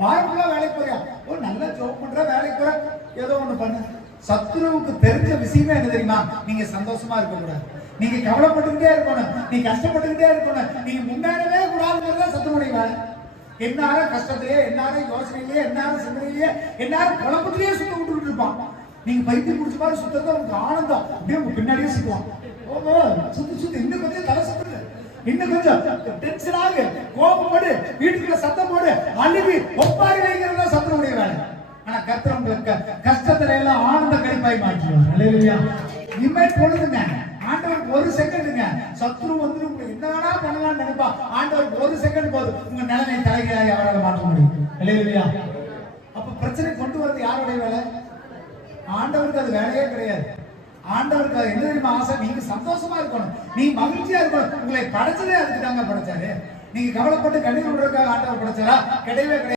வாய்ப்புல வேலைக்கு போறியா, ஒரு நல்ல ஜோப் பண்ற, வேலைக்கு போற, ஏதோ ஒண்ணு பண்ணு. சத்துருவுக்கு தெரிஞ்ச விஷயமே என்ன தெரியுமா? நீங்க சந்தோஷமா இருக்க கூடாது, நீங்க கவலைப்பட்டுக்கிட்டே இருக்கணும், நீங்க கஷ்டப்பட்டுக்கிட்டே இருக்கணும், நீங்க முன்னேறவே கூடாதுங்கிறதா சத்துருடைய வேலை. என்னாலும் கஷ்டத்திலேயே, என்னாலும் யோசனையிலேயே, என்னாலும் சிந்தனையிலேயே, என்னாலும் குழப்பத்திலேயே சுத்த விட்டுக்கிட்டு இருப்பான். நீங்க பைத்தியம் பிடிச்ச மாதிரி சுத்தறது உங்களுக்கு ஆனந்தம், அப்படியே உங்க பின்னாடியே சுத்துவான். ஓ சுத்தி சுத்தி இன்னும் கொஞ்சம் தலை சுத்துது, இன்னும் கொஞ்சம் டென்ஷன் ஆகு, கோபப்படு, வீட்டுக்குள்ள சத்தம் போடு, அழுவி ஒப்பாரி வைக்கிறதா சத்துருடைய வேலை. ஆனா கர்த்தர் உங்களுக்கு கஷ்டத்துல எல்லாம் ஆனந்த கழிப்பாய் மாற்றுவார். அல்லேலூயா. இனிமே பொழுதுங்க ஆண்டவருக்கு ஒரு செகண்டுங்க, சத்ரு வந்து உங்களுக்கு என்ன வேணா பண்ணலாம்னு நினைப்பா, ஆண்டவருக்கு ஒரு செகண்ட் போதும் உங்க நிலைமை தலைகீழாக அவரால் மாற்ற முடியும். அல்லேலூயா. அப்ப பிரச்சனை கொண்டு வரது யாருடைய வேலை? ஆண்டவருக்கு அது வேலையே கிடையாது. ஆண்டவருக்கு அது என்ன தெரியுமா ஆசை? நீங்க சந்தோஷமா இருக்கணும், நீ மகிழ்ச்சியா இருக்கணும். உங்களை படைச்சதே அதுக்கு தாங்க படைச்சாரு. நீங்க கவலைப்பட்டு கண்ணீர் விடுறதுக்காக ஆண்டவர் படைச்சாரா? கிடையவே கிடையாது.